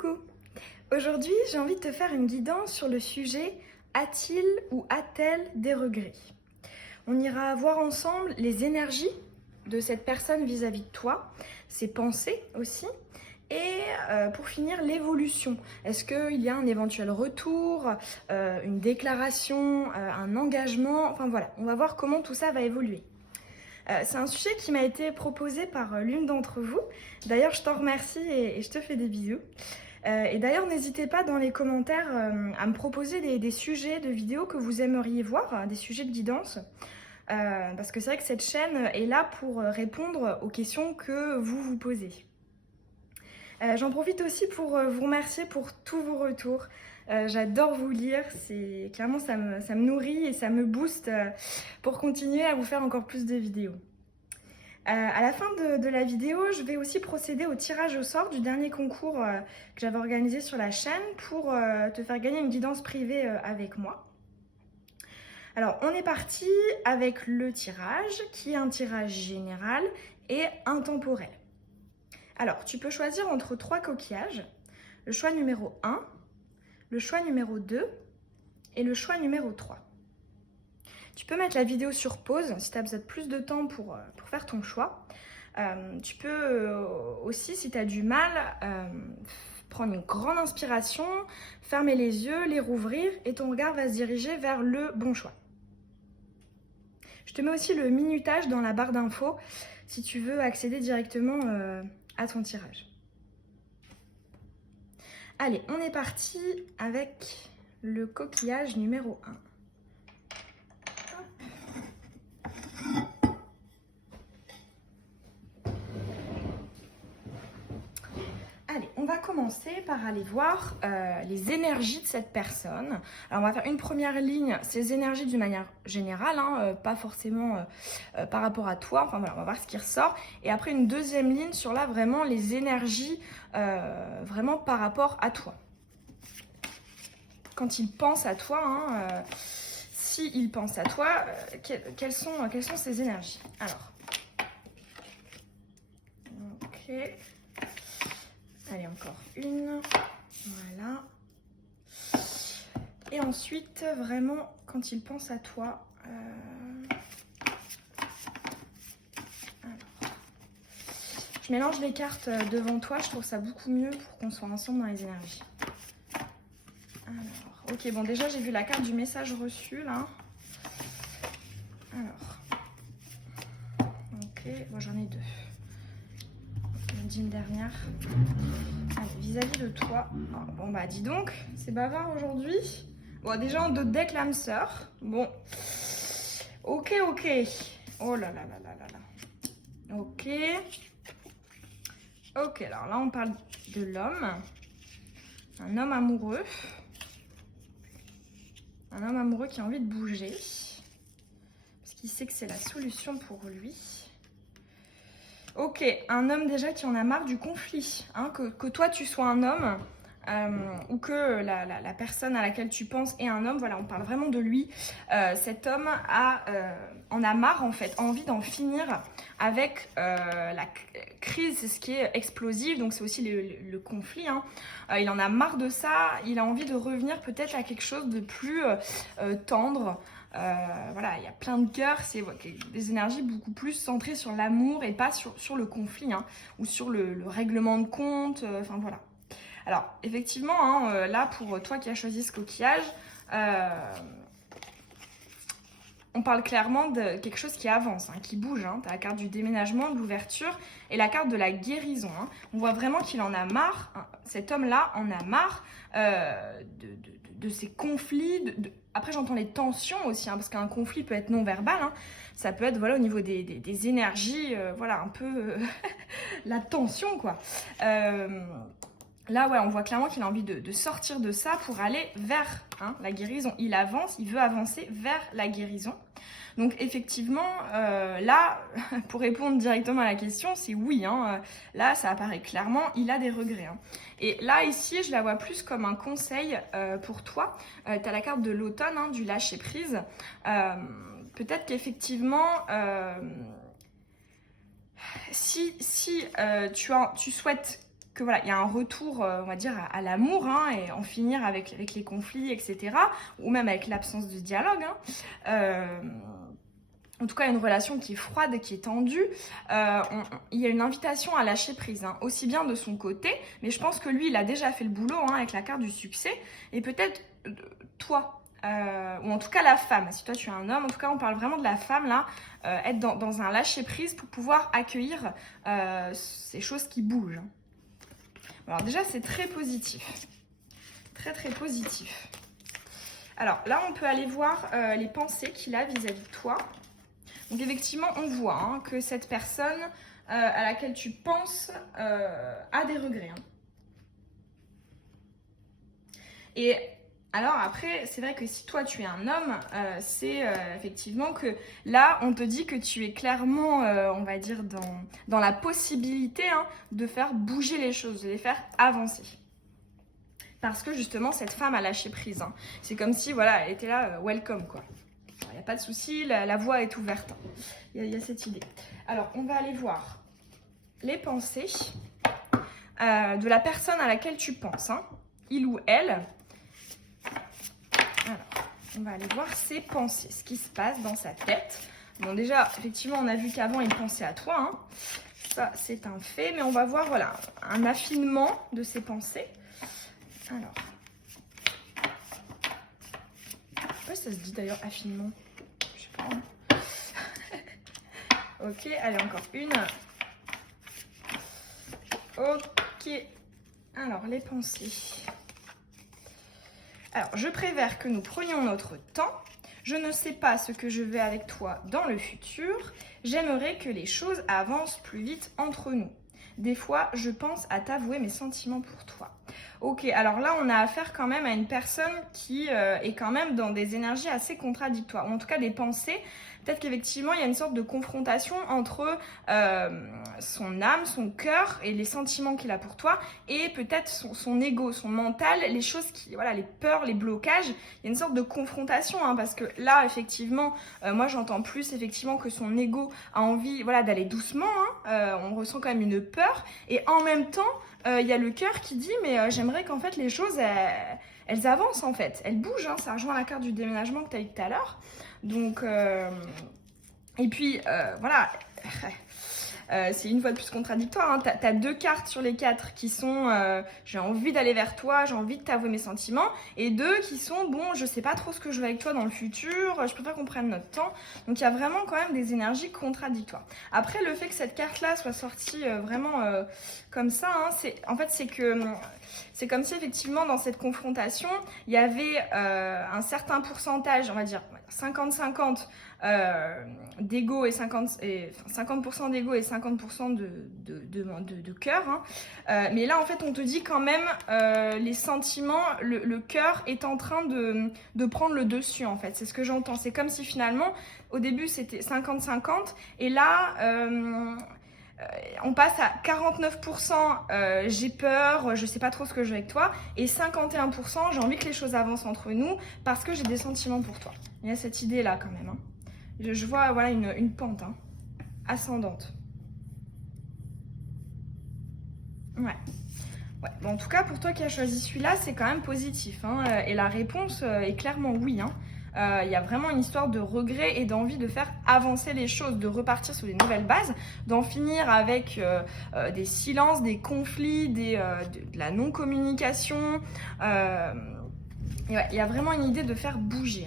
Coucou! Aujourd'hui, j'ai envie de te faire une guidance sur le sujet « A-t-il ou a-t-elle des regrets ?» On ira voir ensemble les énergies de cette personne vis-à-vis de toi, ses pensées aussi, et pour finir, l'évolution. Est-ce qu'il y a un éventuel retour, une déclaration, un engagement? Enfin voilà, on va voir comment tout ça va évoluer. C'est un sujet qui m'a été proposé par l'une d'entre vous. D'ailleurs, je t'en remercie et je te fais des bisous. Et d'ailleurs, n'hésitez pas dans les commentaires à me proposer des sujets de vidéos que vous aimeriez voir, des sujets de guidance. Parce que c'est vrai que cette chaîne est là pour répondre aux questions que vous vous posez. J'en profite aussi pour vous remercier pour tous vos retours. J'adore vous lire, clairement ça me nourrit et ça me booste pour continuer à vous faire encore plus de vidéos. À la fin de la vidéo, je vais aussi procéder au tirage au sort du dernier concours que j'avais organisé sur la chaîne pour te faire gagner une guidance privée avec moi. Alors, on est parti avec le tirage, qui est un tirage général et intemporel. Alors, tu peux choisir entre 3 coquillages, le choix numéro 1, le choix numéro 2 et le choix numéro 3. Tu peux mettre la vidéo sur pause si tu as besoin de plus de temps pour faire ton choix. Tu peux aussi, si tu as du mal, prendre une grande inspiration, fermer les yeux, les rouvrir et ton regard va se diriger vers le bon choix. Je te mets aussi le minutage dans la barre d'infos si tu veux accéder directement à ton tirage. Allez, on est parti avec le coquillage numéro 1. Allez, on va commencer par aller voir les énergies de cette personne. Alors, on va faire une première ligne, ces énergies d'une manière générale, pas forcément par rapport à toi. Enfin voilà, on va voir ce qui ressort. Et après, une deuxième ligne sur là, vraiment les énergies vraiment par rapport à toi. Quand il pense à toi, s'il pense à toi, quelles sont ces énergies? Alors, ok. Allez, encore une. Voilà. Et ensuite, vraiment, quand il pense à toi... Alors, je mélange les cartes devant toi. Je trouve ça beaucoup mieux pour qu'on soit ensemble dans les énergies. Alors, ok, bon, déjà, j'ai vu la carte du message reçu, là. Alors. Ok, bon, j'en ai 2. Une dernière. Allez, vis-à-vis de toi. Oh, bon bah dis donc, c'est bavard aujourd'hui. Bon déjà en 2 decks l'âme sœur. Bon. Ok. Oh là là là là là là. Ok. Ok, alors là on parle de l'homme. Un homme amoureux. Un homme amoureux qui a envie de bouger. Parce qu'il sait que c'est la solution pour lui. Ok, un homme déjà qui en a marre du conflit, que toi tu sois un homme ou que la personne à laquelle tu penses est un homme, voilà, on parle vraiment de lui. Cet homme en a marre en fait, a envie d'en finir avec la crise, c'est ce qui est explosif, donc c'est aussi le conflit. Il en a marre de ça, il a envie de revenir peut-être à quelque chose de plus tendre. Voilà, il y a plein de cœurs, c'est des énergies beaucoup plus centrées sur l'amour et pas sur le conflit ou sur le règlement de compte, enfin voilà. Alors effectivement, là pour toi qui as choisi ce coquillage, on parle clairement de quelque chose qui avance, qui bouge. Tu as la carte du déménagement, de l'ouverture et la carte de la guérison. On voit vraiment qu'il en a marre, cet homme-là en a marre de ces conflits. Après, j'entends les tensions aussi, parce qu'un conflit peut être non-verbal. Ça peut être voilà, au niveau des énergies, voilà, un peu la tension, quoi. Là, ouais, on voit clairement qu'il a envie de sortir de ça pour aller vers la guérison. Il avance, il veut avancer vers la guérison. Donc, effectivement, là, pour répondre directement à la question, c'est oui. Là, ça apparaît clairement, il a des regrets. Et là, ici, je la vois plus comme un conseil pour toi. Tu as la carte de l'automne, du lâcher-prise. Peut-être qu'effectivement... si tu souhaites que voilà, il y a un retour, on va dire, à l'amour, hein, et en finir avec les conflits, etc. Ou même avec l'absence de dialogue. Hein. En tout cas, une relation qui est froide, qui est tendue. Il y a une invitation à lâcher prise, hein, aussi bien de son côté, mais je pense que lui, il a déjà fait le boulot, hein, avec la carte du succès. Et peut-être toi, ou en tout cas la femme. Si toi tu es un homme, en tout cas on parle vraiment de la femme là, être dans un lâcher prise pour pouvoir accueillir ces choses qui bougent. Alors déjà c'est très positif, très très positif. Alors là on peut aller voir les pensées qu'il a vis-à-vis de toi. Donc effectivement, on voit, hein, que cette personne à laquelle tu penses a des regrets. Hein. Et alors après, c'est vrai que si toi tu es un homme, c'est effectivement que là, on te dit que tu es clairement, on va dire, dans la possibilité, hein, de faire bouger les choses, de les faire avancer. Parce que justement, cette femme a lâché prise. Hein. C'est comme si, voilà, elle était là, welcome, quoi. Il n'y a pas de souci, la voie est ouverte. Il y a cette idée. Alors, on va aller voir les pensées de la personne à laquelle tu penses. Hein. Il ou elle. Alors, on va aller voir ses pensées, ce qui se passe dans sa tête. Bon, déjà, effectivement, on a vu qu'avant, il pensait à toi. Hein. Ça, c'est un fait. Mais on va voir, voilà, un affinement de ses pensées. Alors... ça se dit d'ailleurs affinement. Je sais pas. Hein. Ok, allez, encore une. Ok. Alors, les pensées. Alors, je préfère que nous prenions notre temps. Je ne sais pas ce que je vais avec toi dans le futur. J'aimerais que les choses avancent plus vite entre nous. Des fois, je pense à t'avouer mes sentiments pour toi. Ok, alors là, on a affaire quand même à une personne qui est quand même dans des énergies assez contradictoires, ou en tout cas des pensées. Peut-être qu'effectivement, il y a une sorte de confrontation entre son âme, son cœur et les sentiments qu'il a pour toi, et peut-être son ego, son mental, les choses qui, voilà, les peurs, les blocages. Il y a une sorte de confrontation, hein, parce que là, effectivement, moi, j'entends plus effectivement que son ego a envie, voilà, d'aller doucement. Hein, on ressent quand même une peur, et en même temps, il y a le cœur qui dit mais j'aimerais qu'en fait les choses elles avancent en fait, elles bougent, hein, ça rejoint la carte du déménagement que tu as eu tout à l'heure. Donc et puis voilà, c'est une fois de plus contradictoire, hein. T'as deux cartes sur les quatre qui sont j'ai envie d'aller vers toi, j'ai envie de t'avouer mes sentiments, et deux qui sont bon, je sais pas trop ce que je veux avec toi dans le futur, je préfère qu'on prenne notre temps. Donc il y a vraiment quand même des énergies contradictoires. Après, le fait que cette carte là soit sortie vraiment comme ça, hein, c'est comme si effectivement dans cette confrontation il y avait un certain pourcentage, on va dire 50-50 d'ego et 50% d'ego et 50% de cœur. Hein. Mais là, en fait, on te dit quand même les sentiments, le cœur est en train de prendre le dessus, en fait. C'est ce que j'entends. C'est comme si finalement, au début, c'était 50-50. Et là... on passe à 49% j'ai peur, je sais pas trop ce que je veux avec toi, et 51% j'ai envie que les choses avancent entre nous parce que j'ai des sentiments pour toi. Il y a cette idée là quand même. Hein. Je vois voilà une pente, hein, ascendante. Ouais. Bon, en tout cas, pour toi qui as choisi celui-là, c'est quand même positif. Hein, et la réponse est clairement oui. Hein. Il y a vraiment une histoire de regret et d'envie de faire avancer les choses, de repartir sur des nouvelles bases, d'en finir avec des silences, des conflits, de la non-communication. Il y a vraiment une idée de faire bouger.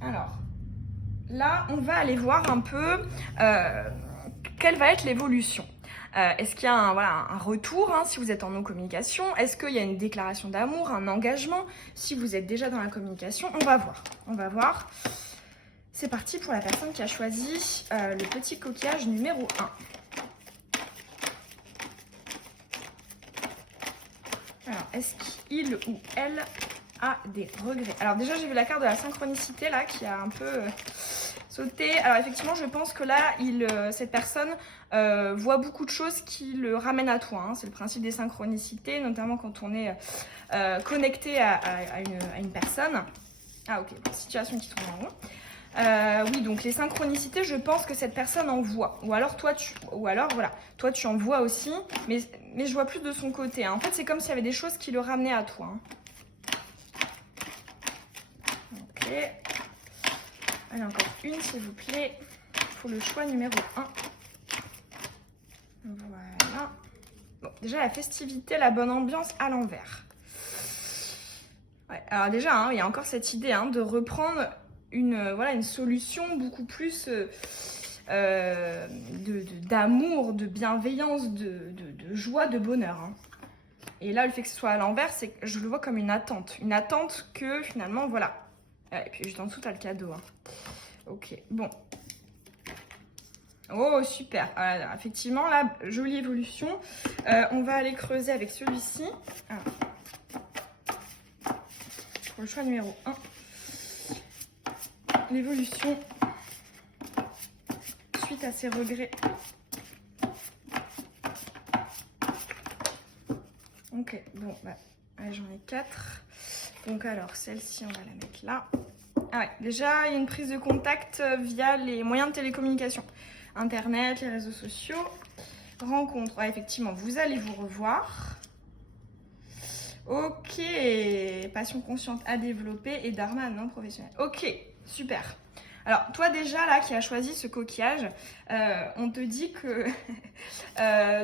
Alors, là, on va aller voir un peu quelle va être l'évolution. Est-ce qu'il y a un retour, hein, si vous êtes en non-communication? Est-ce qu'il y a une déclaration d'amour, un engagement? Si vous êtes déjà dans la communication, on va voir. On va voir. C'est parti pour la personne qui a choisi le petit coquillage numéro 1. Alors, est-ce qu'il ou elle a des regrets? Alors déjà, j'ai vu la carte de la synchronicité là qui a un peu... sauter. Alors effectivement, je pense que là, cette personne voit beaucoup de choses qui le ramènent à toi. Hein. C'est le principe des synchronicités, notamment quand on est connecté à une personne. Ah ok, situation qui tourne en rond. Oui, donc les synchronicités, je pense que cette personne en voit. Ou alors voilà, toi tu en vois aussi, mais je vois plus de son côté. Hein. En fait, c'est comme s'il y avait des choses qui le ramenaient à toi. Hein. Ok. Allez, encore une, s'il vous plaît. Pour le choix numéro 1. Voilà. Bon, déjà la festivité, la bonne ambiance à l'envers. Ouais, alors déjà, hein, il y a encore cette idée hein, de reprendre une solution beaucoup plus d'amour, de bienveillance, de joie, de bonheur. Hein. Et là, le fait que ce soit à l'envers, c'est que je le vois comme une attente. Une attente que finalement, voilà. Et puis juste en dessous, t'as le cadeau. Hein. Ok, bon. Oh, super. Alors, effectivement, là, jolie évolution. On va aller creuser avec celui-ci. Pour le choix numéro 1. L'évolution suite à ses regrets. Ok, bon, bah, allez, j'en ai 4. Donc alors, celle-ci, on va la mettre là. Ah ouais, déjà, il y a une prise de contact via les moyens de télécommunication. Internet, les réseaux sociaux. Rencontre, ouais, effectivement, vous allez vous revoir. Ok, passion consciente à développer et dharma non professionnel. Ok, super. Alors, toi déjà, là, qui as choisi ce coquillage, on te dit que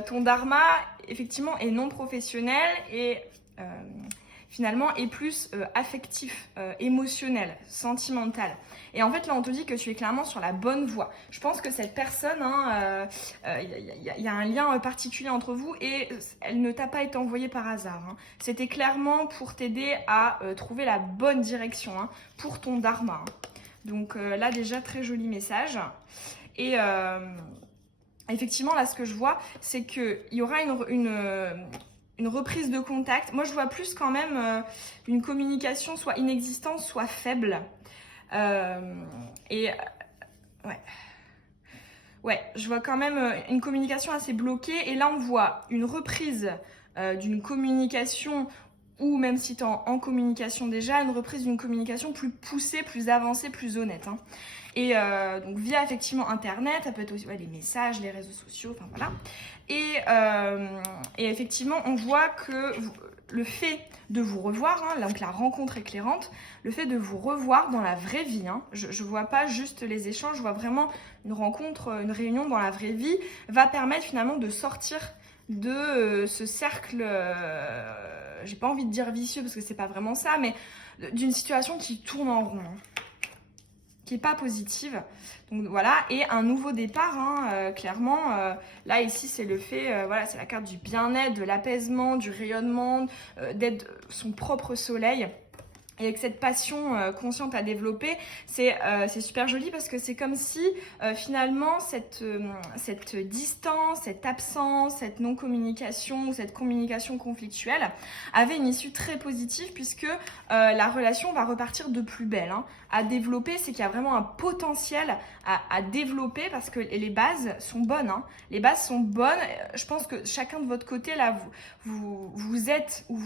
ton dharma, effectivement, est non professionnel et finalement est plus affectif, émotionnel, sentimental. Et en fait, là, on te dit que tu es clairement sur la bonne voie. Je pense que cette personne, il y a un lien particulier entre vous et elle ne t'a pas été envoyée par hasard. Hein. C'était clairement pour t'aider à trouver la bonne direction hein, pour ton dharma. Hein. Donc là, déjà, très joli message. Et effectivement, là, ce que je vois, c'est qu'il y aura une reprise de contact. Moi, je vois plus quand même une communication soit inexistante, soit faible. Ouais. Ouais, je vois quand même une communication assez bloquée. Et là, on voit une reprise d'une communication ou même si tu es en communication déjà, une reprise d'une communication plus poussée, plus avancée, plus honnête. Hein. Et donc via effectivement Internet, ça peut être aussi les messages, les réseaux sociaux, enfin voilà. Et effectivement, on voit que le fait de vous revoir, hein, donc la rencontre éclairante, le fait de vous revoir dans la vraie vie, hein, je vois pas juste les échanges, je vois vraiment une rencontre, une réunion dans la vraie vie, va permettre finalement de sortir de ce cercle, j'ai pas envie de dire vicieux parce que c'est pas vraiment ça, mais d'une situation qui tourne en rond. Hein. Qui n'est pas positive. Donc voilà, et un nouveau départ, hein, clairement. Là, ici, c'est le fait, voilà, c'est la carte du bien-être, de l'apaisement, du rayonnement, d'être son propre soleil. Et avec cette passion consciente à développer, c'est super joli parce que c'est comme si finalement cette distance, cette absence, cette non-communication ou cette communication conflictuelle avait une issue très positive puisque la relation va repartir de plus belle. Hein. À développer, c'est qu'il y a vraiment un potentiel à développer parce que les bases sont bonnes. Hein. Les bases sont bonnes. Je pense que chacun de votre côté, là, vous êtes où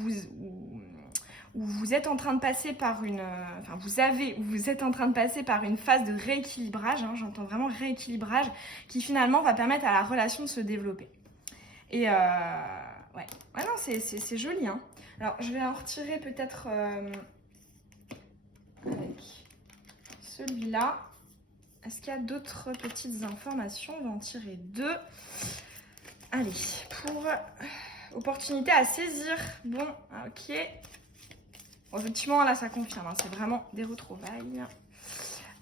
vous êtes en train de passer par vous êtes en train de passer par une phase de rééquilibrage, hein, j'entends vraiment rééquilibrage, qui finalement va permettre à la relation de se développer. Et ouais, non, c'est joli. Hein. Alors, je vais en retirer peut-être avec celui-là. Est-ce qu'il y a d'autres petites informations? On va en tirer 2. Allez, pour opportunité à saisir. Bon, ok. Bon, effectivement, là, ça confirme. Hein, c'est vraiment des retrouvailles.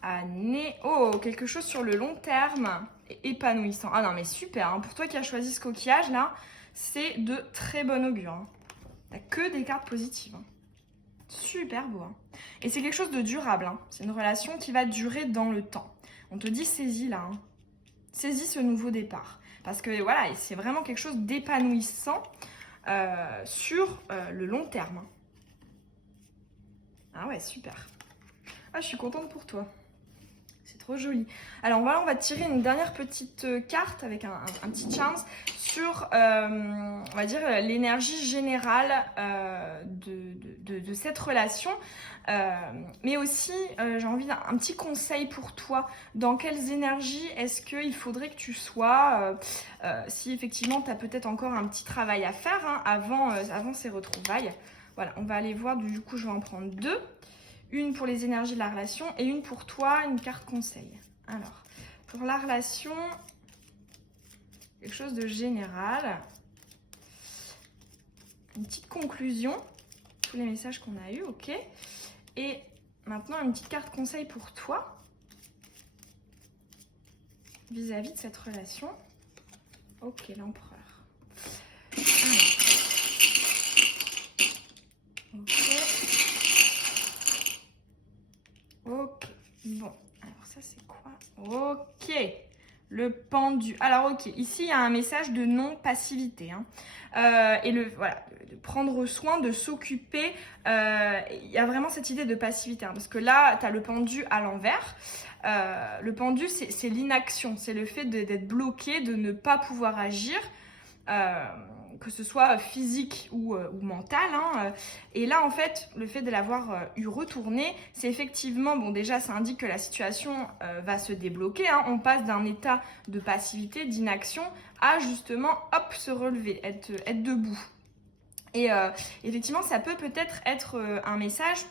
Année. Oh, quelque chose sur le long terme et épanouissant. Ah non, mais super. Hein, pour toi qui as choisi ce coquillage, là, c'est de très bon augure. Hein. T'as que des cartes positives. Hein. Super beau. Hein. Et c'est quelque chose de durable. Hein. C'est une relation qui va durer dans le temps. On te dit saisis là. Hein. Saisis ce nouveau départ. Parce que voilà, c'est vraiment quelque chose d'épanouissant sur le long terme. Ah ouais, super. Ah, je suis contente pour toi. C'est trop trop joli. Alors voilà, on va tirer une dernière petite carte avec un petit chance sur, on va dire, l'énergie générale de cette relation. Mais aussi, j'ai envie d'un petit conseil pour toi. Dans quelles énergies est-ce qu'il faudrait que tu sois si effectivement tu as peut-être encore un petit travail à faire hein, avant ces retrouvailles. Voilà, on va aller voir, du coup je vais en prendre deux. Une pour les énergies de la relation et une pour toi, une carte conseil. Alors, pour la relation, quelque chose de général. Une petite conclusion, tous les messages qu'on a eus, ok. Et maintenant, une petite carte conseil pour toi, vis-à-vis de cette relation. Ok, l'empereur. Ok, bon, alors ça c'est quoi? Ok, le pendu. Alors ok, ici il y a un message de non-passivité. Hein. Et voilà, de prendre soin, de s'occuper. Il y a vraiment cette idée de passivité. Hein, parce que là, tu as le pendu à l'envers. Le pendu, c'est l'inaction. C'est le fait d'être bloqué, de ne pas pouvoir agir. Que ce soit physique ou mental. Hein. Et là, en fait, le fait de l'avoir eu retourné, c'est effectivement, bon déjà, ça indique que la situation va se débloquer. Hein. On passe d'un état de passivité, d'inaction, à justement, hop, se relever, être debout. Et effectivement, ça peut-être être un message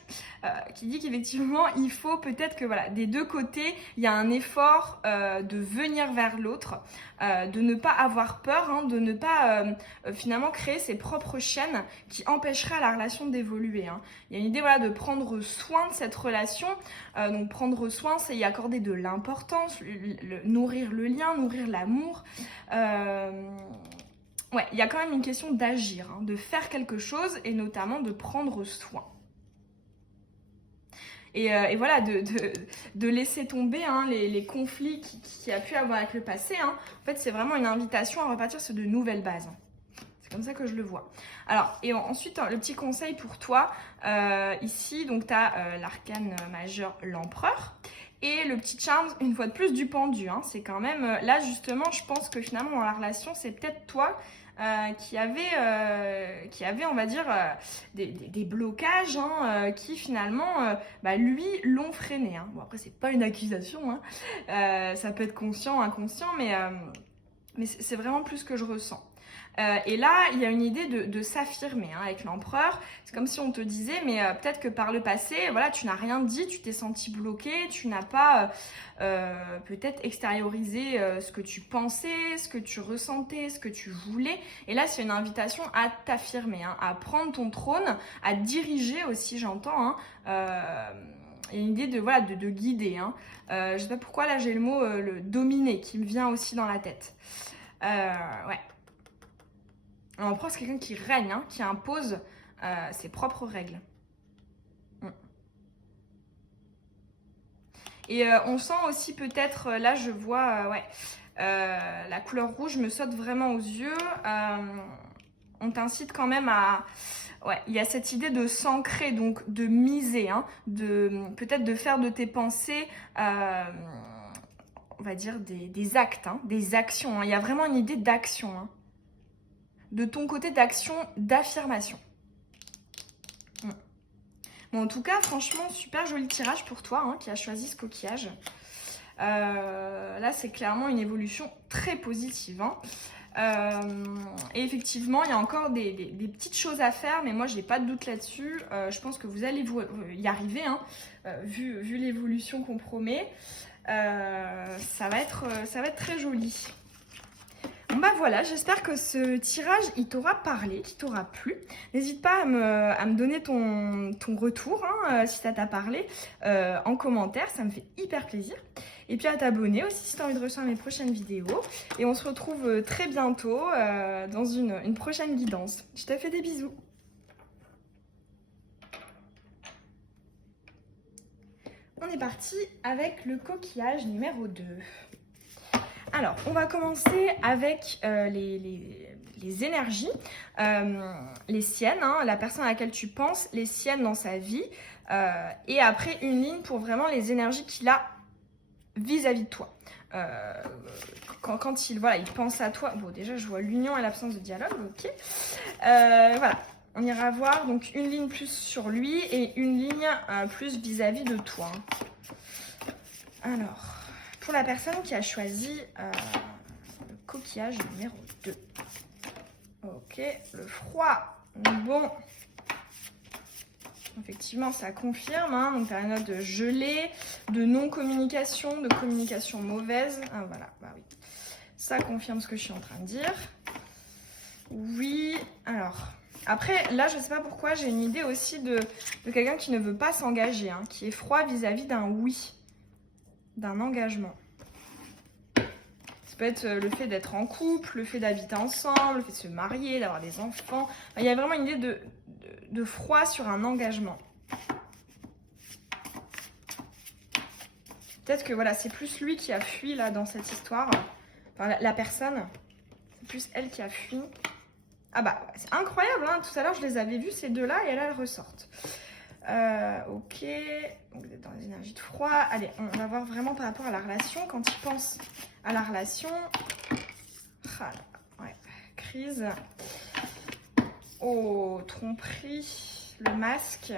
qui dit qu'effectivement, il faut peut-être que voilà, des deux côtés, il y a un effort de venir vers l'autre, de ne pas avoir peur, hein, de ne pas finalement créer ses propres chaînes qui empêcheraient la relation d'évoluer. Hein. Il y a une idée voilà, de prendre soin de cette relation. Donc prendre soin, c'est y accorder de l'importance, nourrir le lien, nourrir l'amour. Ouais, il y a quand même une question d'agir, hein, de faire quelque chose et notamment de prendre soin. Et voilà, de laisser tomber hein, les conflits qu'il y a pu avoir avec le passé. Hein. En fait, c'est vraiment une invitation à repartir sur de nouvelles bases. C'est comme ça que je le vois. Alors, et ensuite, le petit conseil pour toi, ici, donc tu as l'arcane majeur, l'empereur. Et le petit charme, une fois de plus, du pendu. Hein. C'est quand même, là justement, je pense que finalement dans la relation, c'est peut-être toi qui avait, on va dire, des blocages hein, qui finalement, lui, l'ont freiné. Hein. Bon, après, c'est pas une accusation. Hein. Ça peut être conscient, inconscient, mais c'est vraiment plus ce que je ressens. Et là, il y a une idée de s'affirmer hein, avec l'empereur. C'est comme si on te disait, mais peut-être que par le passé, voilà, tu n'as rien dit, tu t'es senti bloqué, tu n'as pas peut-être extériorisé ce que tu pensais, ce que tu ressentais, ce que tu voulais. Et là, c'est une invitation à t'affirmer, hein, à prendre ton trône, à diriger aussi, j'entends. Hein, il y a une idée de guider. Hein. Je ne sais pas pourquoi, là, j'ai le mot le dominer qui me vient aussi dans la tête. Ouais. L'empereur, c'est quelqu'un qui règne, hein, qui impose ses propres règles. Et on sent aussi peut-être, là je vois, la couleur rouge me saute vraiment aux yeux. On t'incite quand même à... Ouais, il y a cette idée de s'ancrer, donc de miser, hein, peut-être de faire de tes pensées... on va dire des actes, hein, des actions. Hein. Il y a vraiment une idée d'action. Hein. De ton côté d'action, d'affirmation. Bon, en tout cas, franchement, super joli tirage pour toi hein, qui a choisi ce coquillage. Là, c'est clairement une évolution très positive. Hein. Et effectivement, il y a encore des petites choses à faire, mais moi, je n'ai pas de doute là-dessus. Je pense que vous allez y arriver, hein, vu l'évolution qu'on promet. Ça va être très joli. Bon bah voilà, j'espère que ce tirage, il t'aura parlé, qu'il t'aura plu. N'hésite pas à me donner ton retour, hein, si ça t'a parlé, en commentaire, ça me fait hyper plaisir. Et puis à t'abonner aussi si tu as envie de recevoir mes prochaines vidéos. Et on se retrouve très bientôt dans une prochaine guidance. Je te fais des bisous. On est parti avec le coquillage numéro 2. Alors, on va commencer avec les énergies, les siennes, hein, la personne à laquelle tu penses, les siennes dans sa vie, et après une ligne pour vraiment les énergies qu'il a vis-à-vis de toi. Quand il, voilà, il pense à toi, bon déjà je vois l'union et l'absence de dialogue, ok. Voilà, on ira voir donc une ligne plus sur lui et une ligne plus vis-à-vis de toi. Alors, pour la personne qui a choisi le coquillage numéro 2. Ok, le froid, bon. Effectivement, ça confirme, hein, donc période de gelée, de non-communication, de communication mauvaise. Ah voilà, bah oui. Ça confirme ce que je suis en train de dire. Oui, alors... Après, là, je sais pas pourquoi, j'ai une idée aussi de quelqu'un qui ne veut pas s'engager, hein, qui est froid vis-à-vis d'un oui, d'un engagement. Ça peut être le fait d'être en couple, le fait d'habiter ensemble, le fait de se marier, d'avoir des enfants. Il y a vraiment une idée de froid sur un engagement. Peut-être que voilà, c'est plus lui qui a fui là dans cette histoire. Enfin, la personne, c'est plus elle qui a fui. Ah bah, c'est incroyable, hein. Tout à l'heure je les avais vus ces deux-là et là elles ressortent. Ok, donc vous êtes dans les énergies de froid. Allez, on va voir vraiment par rapport à la relation. Quand il pense à la relation, ah, ouais, crise. Oh, tromperie, le masque.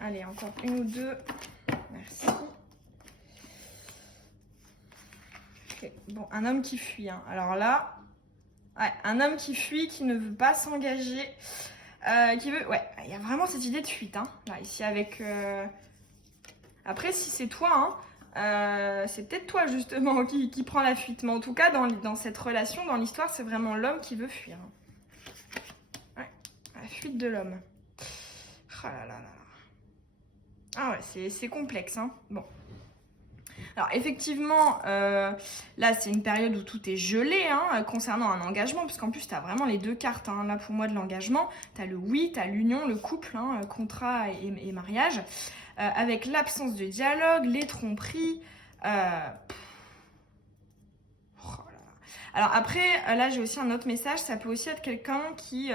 Allez, encore une ou deux. Merci. Okay. Bon, un homme qui fuit. Hein. Alors là, ouais, un homme qui fuit, qui ne veut pas s'engager, qui veut... Ouais, il y a vraiment cette idée de fuite. Hein. Là, ici, avec... Après, si c'est toi, hein, c'est peut-être toi, justement, qui prend la fuite. Mais en tout cas, dans cette relation, dans l'histoire, c'est vraiment l'homme qui veut fuir. Ouais, la fuite de l'homme. Oh là là là là. Ah ouais, c'est complexe, hein. Bon. Alors effectivement, là c'est une période où tout est gelé hein, concernant un engagement, parce qu'en plus tu as vraiment les deux cartes, hein, là pour moi de l'engagement, tu as le oui, tu as l'union, le couple, hein, contrat et mariage, avec l'absence de dialogue, les tromperies. Oh là là. Alors après, là j'ai aussi un autre message, ça peut aussi être quelqu'un qui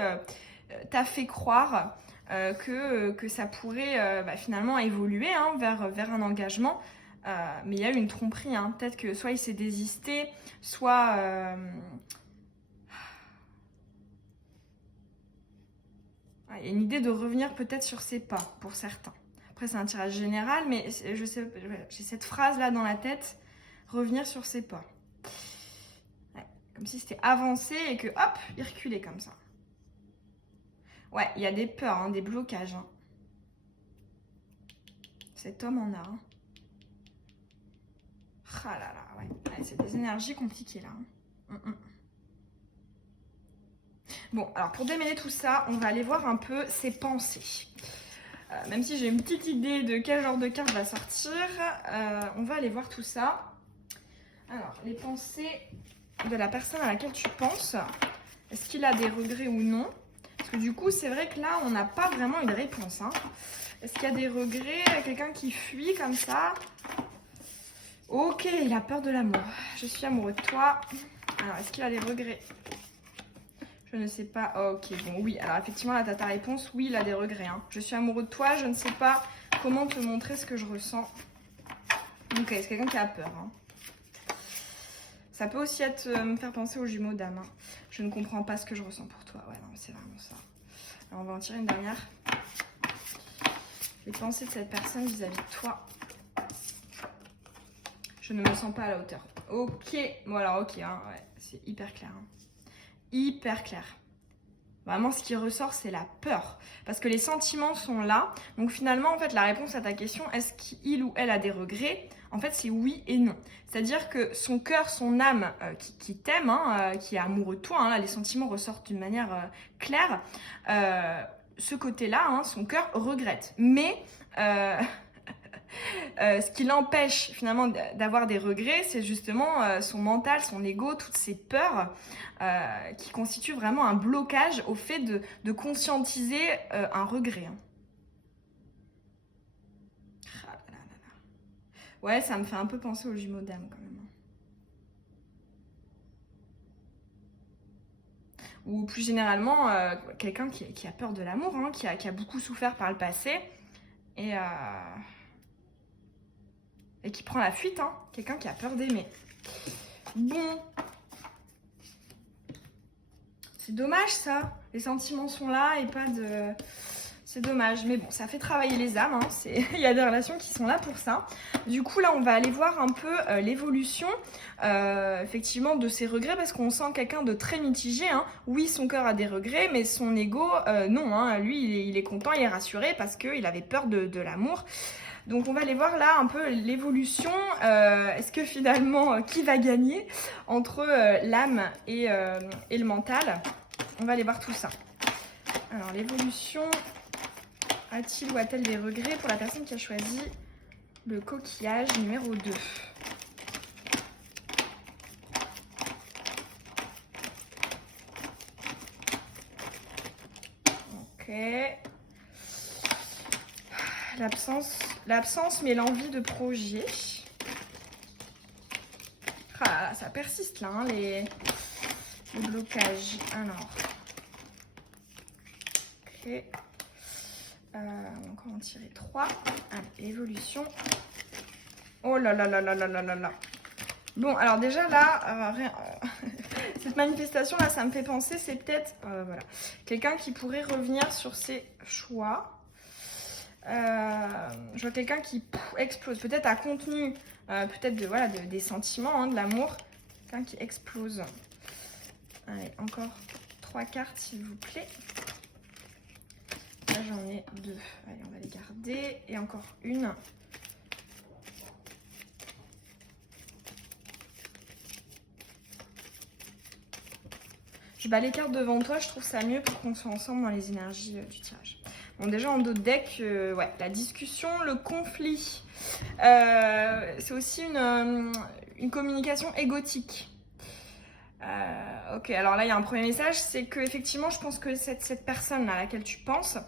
t'a fait croire que ça pourrait finalement évoluer hein, vers un engagement. Mais il y a eu une tromperie, hein. Peut-être que soit il s'est désisté, soit... il y a une idée de revenir peut-être sur ses pas, pour certains. Après, c'est un tirage général, mais je sais, j'ai cette phrase-là dans la tête, revenir sur ses pas. Ouais, comme si c'était avancé et que, hop, il reculait comme ça. Ouais, il y a des peurs, hein, des blocages. Hein. Cet homme en a. Hein. Ah là là, ouais, c'est des énergies compliquées là. Hein. Bon, alors pour démêler tout ça, on va aller voir un peu ses pensées. Même si j'ai une petite idée de quel genre de carte va sortir, on va aller voir tout ça. Alors, les pensées de la personne à laquelle tu penses, est-ce qu'il a des regrets ou non? Parce que du coup, c'est vrai que là, on n'a pas vraiment une réponse. Hein. Est-ce qu'il y a des regrets? Quelqu'un qui fuit comme ça? Ok, il a peur de l'amour. Je suis amoureux de toi. Alors, est-ce qu'il a des regrets? Je ne sais pas. Ok, bon, oui. Alors, effectivement, là, tu as ta réponse. Oui, il a des regrets. Hein. Je suis amoureux de toi. Je ne sais pas comment te montrer ce que je ressens. Ok, c'est quelqu'un qui a peur. Hein. Ça peut aussi être me faire penser aux jumeaux d'âme. Hein. Je ne comprends pas ce que je ressens pour toi. Ouais, non, c'est vraiment ça. Alors, on va en tirer une dernière. Les pensées de cette personne vis-à-vis de toi. Je ne me sens pas à la hauteur. Ok. Bon, alors, ok. Hein, ouais, c'est hyper clair. Hein. Hyper clair. Vraiment, ce qui ressort, c'est la peur. Parce que les sentiments sont là. Donc finalement, en fait, la réponse à ta question, est-ce qu'il ou elle a des regrets? En fait, c'est oui et non. C'est-à-dire que son cœur, son âme qui t'aime, hein, qui est amoureux de toi, hein, là, les sentiments ressortent d'une manière claire. Ce côté-là, hein, son cœur regrette. Mais... ce qui l'empêche finalement d'avoir des regrets, c'est justement son mental, son ego, toutes ces peurs qui constituent vraiment un blocage au fait de conscientiser un regret. Hein. Ah là là là. Ouais, ça me fait un peu penser aux jumeaux d'âme quand même. Ou plus généralement, quelqu'un qui a peur de l'amour, hein, qui a beaucoup souffert par le passé et... et qui prend la fuite, hein. Quelqu'un qui a peur d'aimer. Bon. C'est dommage ça. Les sentiments sont là et pas de... C'est dommage, mais bon, ça fait travailler les âmes, hein. Il y a des relations qui sont là pour ça. Du coup, là, on va aller voir un peu l'évolution, effectivement, de ses regrets, parce qu'on sent quelqu'un de très mitigé, hein. Oui, son cœur a des regrets, mais son ego, non, hein. Lui, il est content, il est rassuré, parce qu'il avait peur de l'amour. Donc, on va aller voir là un peu l'évolution. Est-ce que finalement, qui va gagner entre l'âme et le mental? On va aller voir tout ça. Alors, l'évolution... A-t-il ou a-t-elle des regrets pour la personne qui a choisi le coquillage numéro 2? Ok. L'absence mais l'envie de projet. Ah là là, ça persiste là, hein, les blocages. Alors. Ok. On va encore en tirer 3. Allez, évolution. Oh là là là là là là là là. Bon, alors déjà là, cette manifestation là, ça me fait penser, c'est peut-être voilà, quelqu'un qui pourrait revenir sur ses choix. Je vois quelqu'un qui explose, peut-être a contenu peut-être des sentiments, hein, de l'amour. Quelqu'un qui explose. Allez, encore 3 cartes s'il vous plaît. Là j'en ai 2. Allez, on va les garder. Et encore une. Je bats les cartes devant toi, je trouve ça mieux pour qu'on soit ensemble dans les énergies du tirage. Bon, déjà en dos de deck, ouais, la discussion, le conflit. C'est aussi une communication égotique. Ok, alors là, il y a un premier message, c'est que effectivement, je pense que cette personne à laquelle tu penses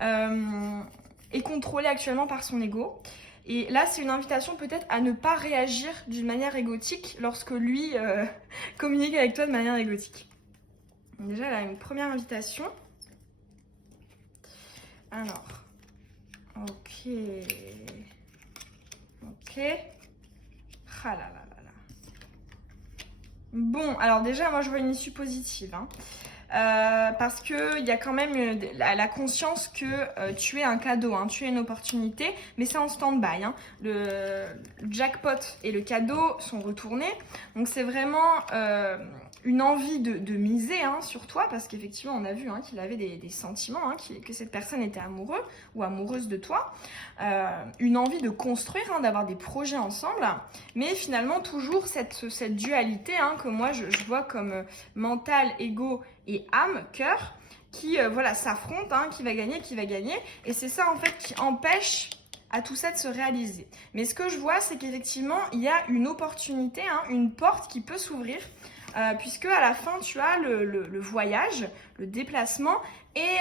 est contrôlée actuellement par son ego. Et là, c'est une invitation peut-être à ne pas réagir d'une manière égotique lorsque lui communique avec toi de manière égotique. Donc déjà, là, une première invitation. Alors, ok. Ok. Ah là là là là. Bon, alors déjà, moi, je vois une issue positive, hein. Parce qu'il y a quand même la conscience que tu es un cadeau, hein, tu es une opportunité, mais c'est en stand-by, hein. Le jackpot et le cadeau sont retournés, donc c'est vraiment une envie de miser, hein, sur toi, parce qu'effectivement on a vu, hein, qu'il avait des sentiments, hein, que cette personne était amoureux ou amoureuse de toi, une envie de construire, hein, d'avoir des projets ensemble, mais finalement toujours cette dualité, hein, que moi je vois comme mental, ego et âme, cœur, qui voilà, s'affrontent, hein, qui va gagner, et c'est ça en fait qui empêche à tout ça de se réaliser. Mais ce que je vois, c'est qu'effectivement il y a une opportunité, hein, une porte qui peut s'ouvrir, puisque à la fin tu as le voyage, le déplacement, et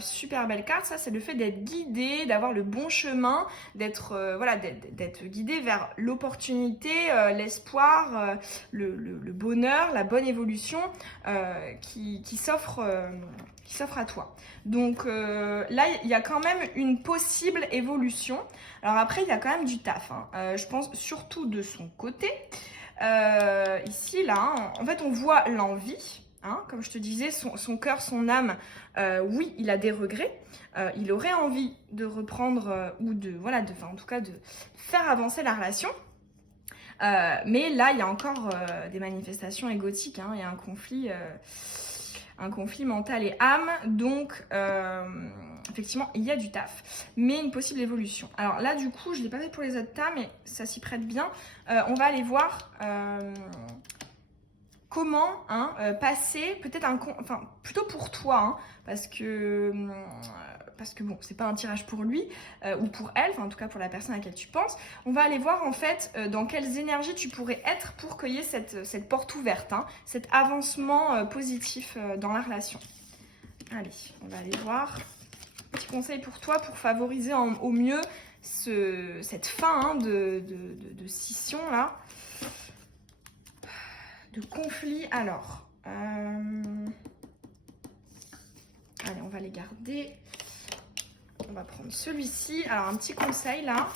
super belle carte, ça c'est le fait d'être guidé, d'avoir le bon chemin, d'être voilà, d'être guidé vers l'opportunité, l'espoir, le bonheur, la bonne évolution qui s'offre à toi. Donc là, il y a quand même une possible évolution. Alors après, il y a quand même du taf, hein. Je pense surtout de son côté. Ici, là, hein, en fait, on voit l'envie, hein, comme je te disais, son cœur, son âme, oui, il a des regrets. Il aurait envie de reprendre ou en tout cas, de faire avancer la relation. Mais là, il y a encore des manifestations égotiques, hein, il y a un conflit mental et âme, donc effectivement il y a du taf, mais une possible évolution. Alors là du coup je ne l'ai pas fait pour les autres tas, mais ça s'y prête bien. On va aller voir comment, hein, passer peut-être enfin plutôt pour toi, hein, parce que bon, c'est pas un tirage pour lui ou pour elle, enfin en tout cas pour la personne à laquelle tu penses. On va aller voir en fait dans quelles énergies tu pourrais être pour qu'il y ait cette porte ouverte, hein, cet avancement positif dans la relation. Allez, on va aller voir. Petit conseil pour toi pour favoriser au mieux cette fin, hein, de scission là, de conflit. Alors, allez, on va les garder. On va prendre celui-ci. Alors, un petit conseil là.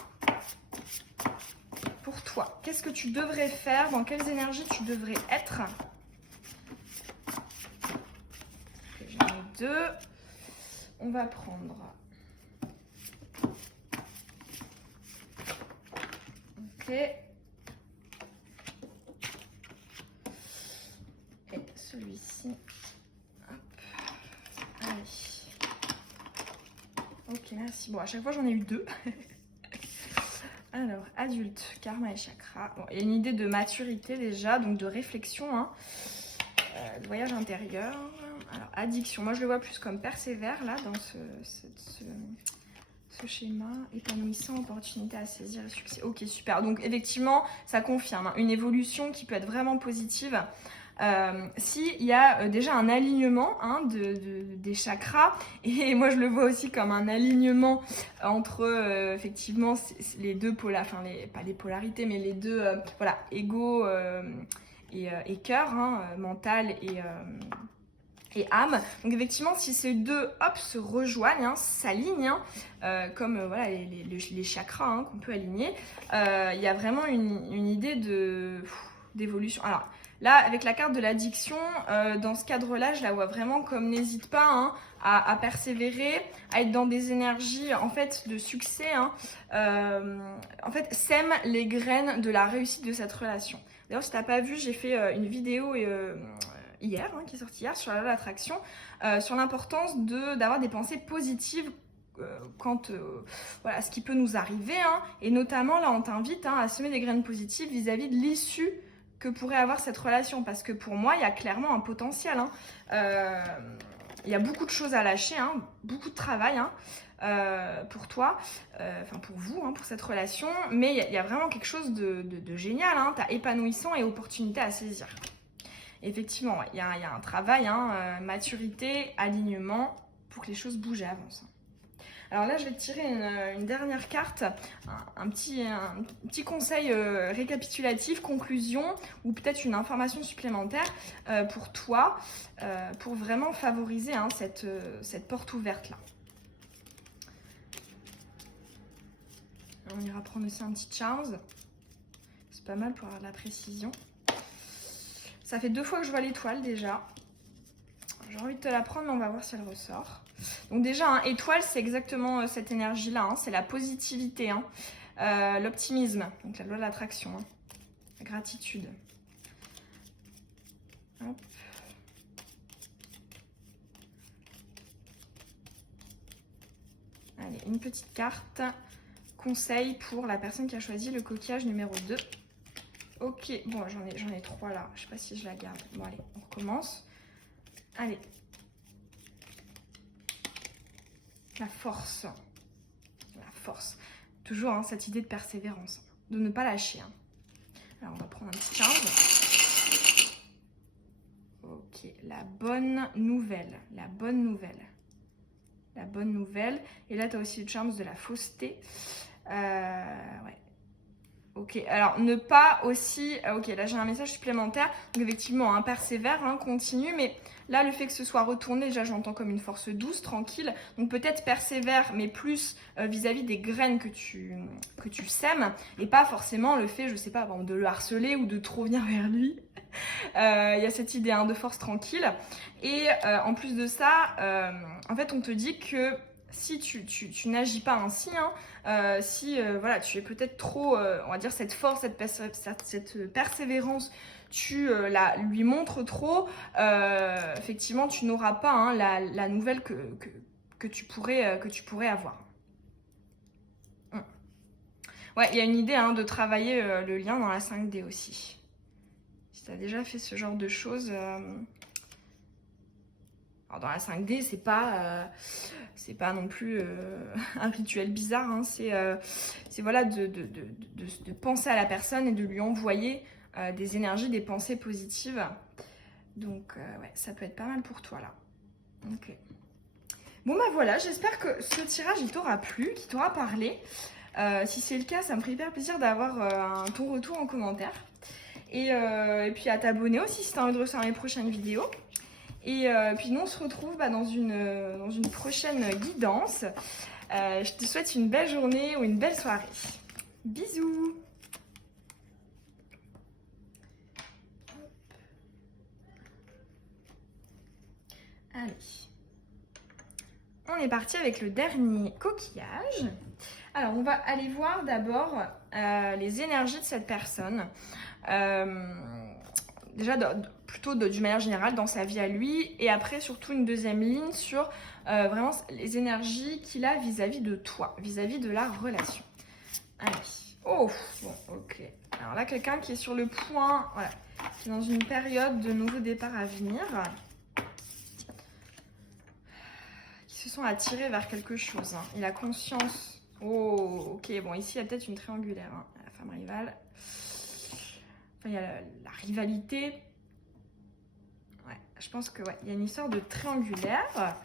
pour toi. Qu'est-ce que tu devrais faire? Dans quelles énergies tu devrais être? Okay, j'en ai 2. On va prendre... Ok. Et celui-ci. Hop. Allez. Ok, merci. Bon, à chaque fois, j'en ai eu 2. Alors, adulte, karma et chakra. Bon, il y a une idée de maturité déjà, donc de réflexion, hein. De voyage intérieur. Alors, addiction. Moi, je le vois plus comme persévère, là, dans ce schéma. Épanouissant, opportunité à saisir et succès. Ok, super. Donc, effectivement, ça confirme, hein, une évolution qui peut être vraiment positive. S'il y a déjà un alignement, hein, des chakras, et moi je le vois aussi comme un alignement entre effectivement les deux enfin pas les polarités, mais les deux voilà, ego et cœur, hein, mental et âme. Donc effectivement, si ces deux se rejoignent, hein, s'alignent, hein, comme voilà, les chakras, hein, qu'on peut aligner, il y a vraiment une idée d'évolution. Alors là, avec la carte de l'addiction, dans ce cadre-là, je la vois vraiment comme n'hésite pas, hein, à persévérer, à être dans des énergies en fait de succès, hein, en fait sème les graines de la réussite de cette relation. D'ailleurs, si t'as pas vu, j'ai fait une vidéo hier, hein, qui est sortie hier, sur la loi de l'attraction, sur l'importance d'avoir des pensées positives quant voilà, ce qui peut nous arriver, hein, et notamment là on t'invite, hein, à semer des graines positives vis-à-vis de l'issue que pourrait avoir cette relation, parce que pour moi il y a clairement un potentiel, hein. Il y a beaucoup de choses à lâcher, hein, beaucoup de travail, hein, pour toi, enfin pour vous, hein, pour cette relation, mais il y a vraiment quelque chose de génial, hein. T'as épanouissant et opportunité à saisir. Effectivement, il y a un travail, hein, maturité, alignement, pour que les choses bougent et avancent. Alors là, je vais te tirer une dernière carte, un petit conseil récapitulatif, conclusion, ou peut-être une information supplémentaire pour toi, pour vraiment favoriser, hein, cette porte ouverte-là. On ira prendre aussi un petit Charles. C'est pas mal pour avoir de la précision. Ça fait 2 fois que je vois l'étoile déjà. J'ai envie de te la prendre, mais on va voir si elle ressort. Donc déjà, hein, étoile, c'est exactement cette énergie-là, hein, c'est la positivité, hein, l'optimisme, donc la loi de l'attraction, hein, la gratitude. Hop. Allez, une petite carte, conseil pour la personne qui a choisi le coquillage numéro 2. Ok, bon, j'en ai 3 là, je sais pas si je la garde. Bon, allez, on recommence. Allez. La force. La force. Toujours, hein, cette idée de persévérance, de ne pas lâcher, hein. Alors, on va prendre un petit charge. Ok, la bonne nouvelle. La bonne nouvelle. La bonne nouvelle. Et là, tu as aussi le charme de la fausseté. Ouais. Ok, alors ne pas aussi... Ok, là j'ai un message supplémentaire. Donc effectivement, hein, persévère, hein, continue. Mais là, le fait que ce soit retourné, déjà j'entends comme une force douce, tranquille. Donc peut-être persévère, mais plus vis-à-vis des graines que tu sèmes. Et pas forcément le fait, je sais pas, de le harceler ou de trop venir vers lui. Il y a cette idée, hein, de force tranquille. Et en plus de ça, en fait on te dit que si tu n'agis pas ainsi, hein, si voilà, tu es peut-être trop, on va dire, cette force, cette persévérance, tu lui montres trop, effectivement, tu n'auras pas, hein, la nouvelle que tu pourrais avoir. Ouais, il y a une idée, hein, de travailler le lien dans la 5D aussi. Si tu as déjà fait ce genre de choses... Alors dans la 5D, c'est pas non plus un rituel bizarre, hein. C'est voilà, de penser à la personne et de lui envoyer des énergies, des pensées positives. Donc ouais, ça peut être pas mal pour toi là. Ok. Bon bah voilà, j'espère que ce tirage il t'aura plu, qu'il t'aura parlé. Si c'est le cas, ça me ferait hyper plaisir d'avoir ton retour en commentaire. Et puis à t'abonner aussi si tu as envie de recevoir mes prochaines vidéos. Et puis nous on se retrouve dans une prochaine guidance. Je te souhaite une belle journée ou une belle soirée. Bisous! Allez. On est parti avec le dernier coquillage. Alors, on va aller voir d'abord les énergies de cette personne. Déjà, plutôt d'une manière générale dans sa vie à lui. Et après, surtout, une deuxième ligne sur vraiment les énergies qu'il a vis-à-vis de toi, vis-à-vis de la relation. Allez. Oh, bon, ok. Alors là, quelqu'un qui est sur le point, voilà, qui est dans une période de nouveau départ à venir. Se sont attirés vers quelque chose. Hein. Il a conscience. Oh, ok. Bon, ici, il y a peut-être une triangulaire. Hein. La femme rivale. Enfin, il y a la rivalité. Ouais, je pense que ouais, il y a une histoire de triangulaire.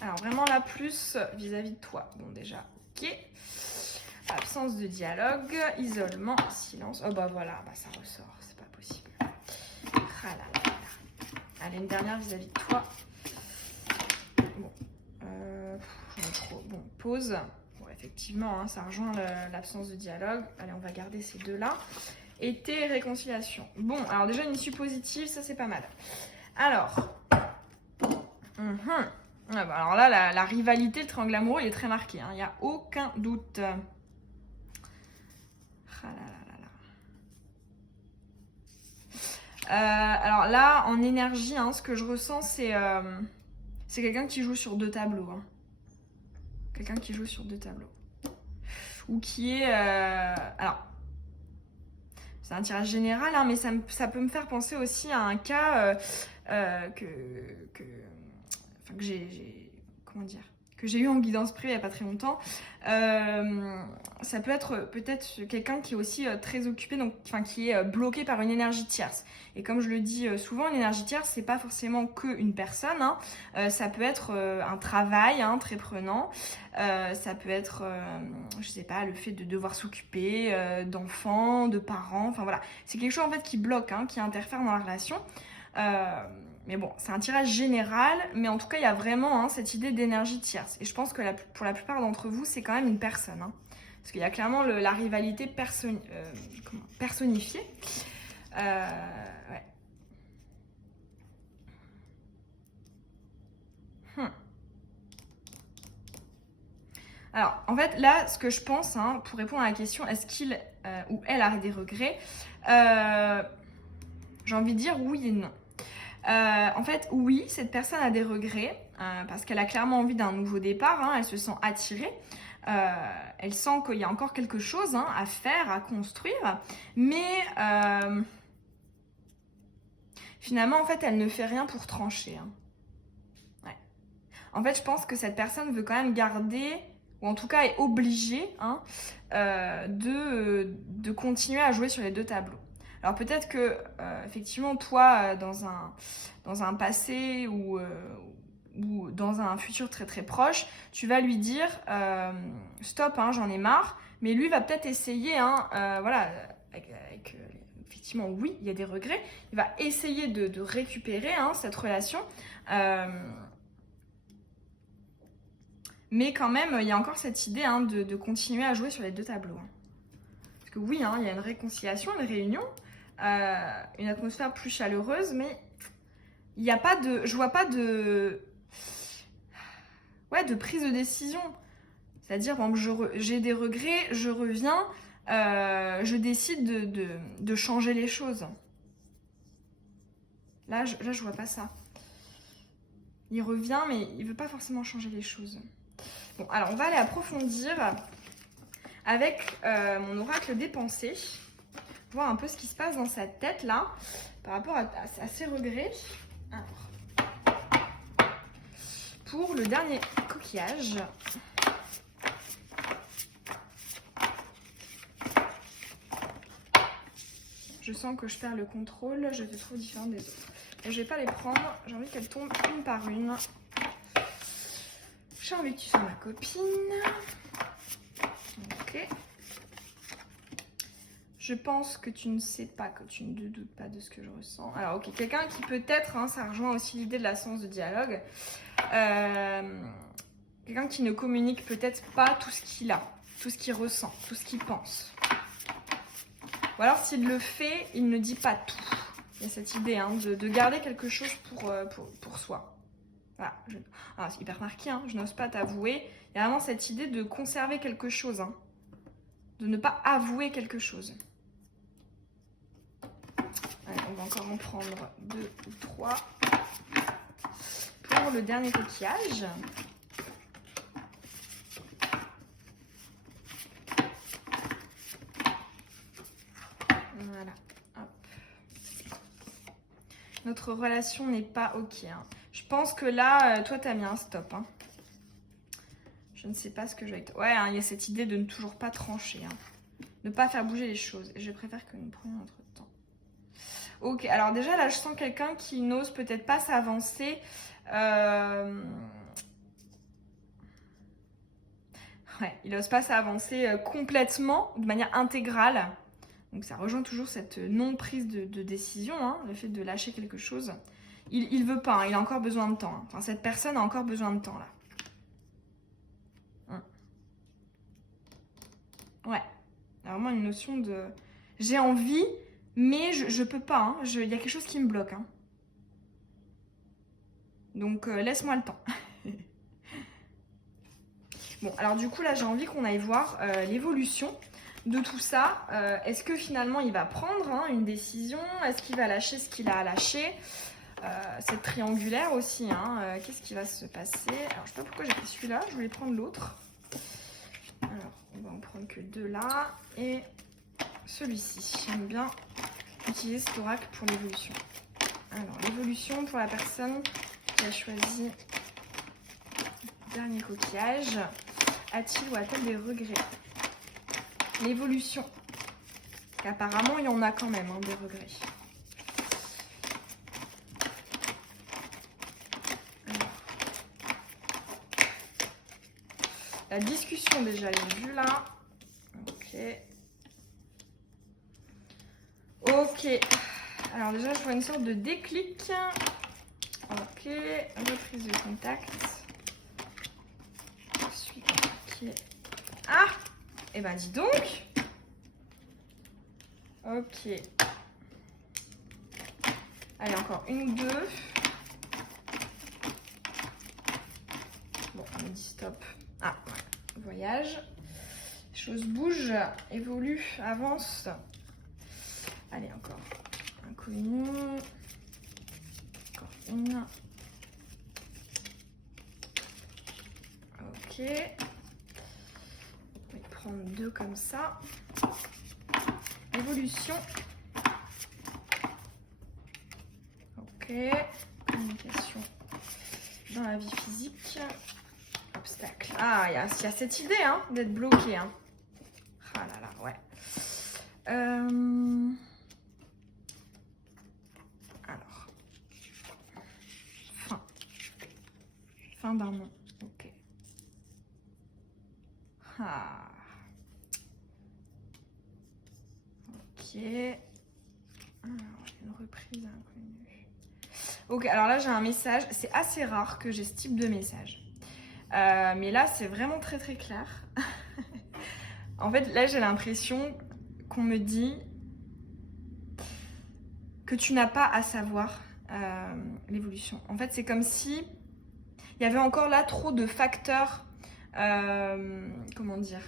Alors vraiment là, plus vis-à-vis de toi. Bon, déjà, ok. Absence de dialogue, isolement, silence. Oh, bah voilà, bah ça ressort. C'est pas possible. Ah là là. Allez, une dernière vis-à-vis de toi. Bon, j'en ai trop. Bon, pause. Bon, effectivement, hein, ça rejoint l'absence de dialogue. Allez, on va garder ces deux-là. Été et réconciliation. Bon, alors déjà une issue positive, ça c'est pas mal. Alors, ah bah alors là, la rivalité, le triangle amoureux, il est très marqué. Il n'y a aucun doute. Ah là là. Alors là, en énergie, hein, ce que je ressens, c'est quelqu'un qui joue sur deux tableaux. Hein. Quelqu'un qui joue sur deux tableaux. Ou qui est... alors, c'est un tirage général, hein, mais ça peut me faire penser aussi à un cas que j'ai... Comment dire ? Que j'ai eu en guidance privée il n'y a pas très longtemps. Ça peut être peut-être quelqu'un qui est aussi très occupé, donc, qui est bloqué par une énergie tierce. Et comme je le dis souvent, l'énergie tierce, c'est pas forcément qu'une personne. Hein. Ça peut être un travail très prenant. Ça peut être, je sais pas, le fait de devoir s'occuper d'enfants, de parents. Enfin voilà, c'est quelque chose en fait qui bloque, qui interfère dans la relation. Mais bon, c'est un tirage général, mais en tout cas, il y a vraiment cette idée d'énergie tierce. Et je pense que pour la plupart d'entre vous, c'est quand même une personne. Hein, parce qu'il y a clairement la rivalité personnifiée. Ouais. Alors, en fait, là, ce que je pense, pour répondre à la question, est-ce qu'il ou elle a des regrets, j'ai envie de dire oui et non. En fait, oui, cette personne a des regrets parce qu'elle a clairement envie d'un nouveau départ. Elle se sent attirée. Elle sent qu'il y a encore quelque chose à faire, à construire. Mais finalement, en fait, elle ne fait rien pour trancher. Ouais. En fait, je pense que cette personne veut quand même garder, ou en tout cas est obligée de continuer à jouer sur les deux tableaux. Alors peut-être que, effectivement, toi, dans un passé ou dans un futur très très proche, tu vas lui dire stop, j'en ai marre. Mais lui va peut-être essayer, voilà, effectivement, oui, il y a des regrets. Il va essayer de récupérer cette relation. Mais quand même, il y a encore cette idée de continuer à jouer sur les deux tableaux. Parce que oui, il y a une réconciliation, une réunion. Une atmosphère plus chaleureuse, mais il n'y a pas de... Je vois pas de prise de décision. C'est-à-dire, par exemple, j'ai des regrets, je reviens, je décide de changer les choses. Là, je vois pas ça. Il revient, mais il veut pas forcément changer les choses. Bon, alors on va aller approfondir avec mon oracle des pensées. Voir un peu ce qui se passe dans sa tête là par rapport à ses regrets. Alors, pour le dernier coquillage, je sens que je perds le contrôle, je te trouve différente des autres. Et je vais pas les prendre, j'ai envie qu'elles tombent une par une. J'ai envie que tu sois ma copine. Ok. Je pense que tu ne sais pas, que tu ne doutes pas de ce que je ressens. Alors, ok, quelqu'un qui peut-être, ça rejoint aussi l'idée de l'absence de dialogue. Quelqu'un qui ne communique peut-être pas tout ce qu'il a, tout ce qu'il ressent, tout ce qu'il pense. Ou alors, s'il le fait, il ne dit pas tout. Il y a cette idée hein, de garder quelque chose pour soi. Voilà. Alors, c'est hyper marqué, hein, je n'ose pas t'avouer. Il y a vraiment cette idée de conserver quelque chose, hein, de ne pas avouer quelque chose. Allez, on va encore en prendre 2 ou 3 pour le dernier coquillage. Voilà. Hop. Notre relation n'est pas ok. Hein. Je pense que là, toi, t'as mis un stop. Hein. Je ne sais pas ce que je vais avec toi. Ouais, hein, il y a cette idée de ne toujours pas trancher. Hein. Ne pas faire bouger les choses. Je préfère que nous prenions notre temps. Ok, alors déjà, là, je sens quelqu'un qui n'ose peut-être pas s'avancer. Ouais, il n'ose pas s'avancer complètement, de manière intégrale. Donc ça rejoint toujours cette non-prise de décision, hein, le fait de lâcher quelque chose. Il veut pas, hein, il a encore besoin de temps. Hein. Enfin, cette personne a encore besoin de temps, là. Ouais, il y a vraiment une notion de... J'ai envie, mais je peux pas. Hein. Il y a quelque chose qui me bloque. Hein. Donc, laisse-moi le temps. Bon, alors du coup, là, j'ai envie qu'on aille voir l'évolution de tout ça. Est-ce que finalement, il va prendre hein, une décision? Est-ce qu'il va lâcher ce qu'il a à lâcher? C'est triangulaire aussi. Hein. Qu'est-ce qui va se passer? Alors, je sais pas pourquoi j'ai pris celui-là. Je voulais prendre l'autre. Alors, on va en prendre que 2 là. Et celui-ci. J'aime bien utiliser cet oracle pour l'évolution. Alors, l'évolution pour la personne qui a choisi le dernier coquillage. A-t-il ou a-t-elle des regrets? L'évolution. Apparemment, il y en a quand même, hein, des regrets. Alors. La discussion, déjà, elle est vue là. Ok. Ok. Alors déjà, je vois une sorte de déclic. Ok. Reprise de contact. Je suis compliquée. Ah! Eh ben, dis donc! Ok. Allez, encore une ou deux. Bon, on me dit stop. Ah, ouais. Voyage. Les choses bougent, évoluent, avancent. Allez, encore. Inconnu. Encore une. Ok. On va prendre 2 comme ça. Évolution. Ok. Communication dans la vie physique. Obstacle. Ah, il y a cette idée hein, d'être bloqué. Hein. Ah là là, ouais. Alors. Fin d'un nom. Ok. Ah. Ok. Alors, une reprise inconnue. Ok, alors là j'ai un message. C'est assez rare que j'ai ce type de message. Mais là c'est vraiment très très clair. En fait, là j'ai l'impression qu'on me dit que tu n'as pas à savoir l'évolution. En fait, c'est comme si il y avait encore là trop de facteurs. Comment dire?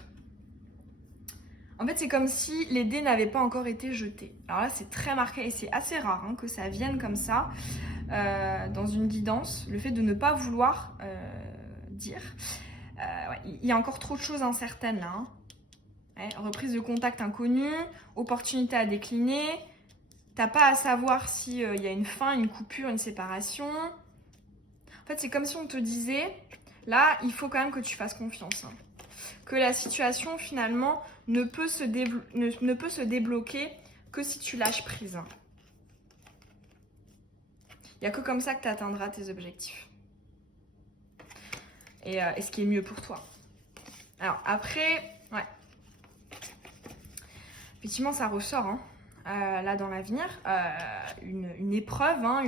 En fait, c'est comme si les dés n'avaient pas encore été jetés. Alors là, c'est très marqué et c'est assez rare hein, que ça vienne comme ça dans une guidance. Le fait de ne pas vouloir dire. Ouais, il y a encore trop de choses incertaines là. Hein. Ouais, reprise de contact inconnu, opportunité à décliner. T'as pas à savoir s'il y a une fin, une coupure, une séparation. En fait, c'est comme si on te disait, là, il faut quand même que tu fasses confiance. Hein. Que la situation, finalement, ne peut se débloquer que si tu lâches prise. Il n'y a que comme ça que tu atteindras tes objectifs. Et ce qui est mieux pour toi. Alors, après, ouais. Effectivement, ça ressort, hein. Là dans l'avenir, une épreuve, hein,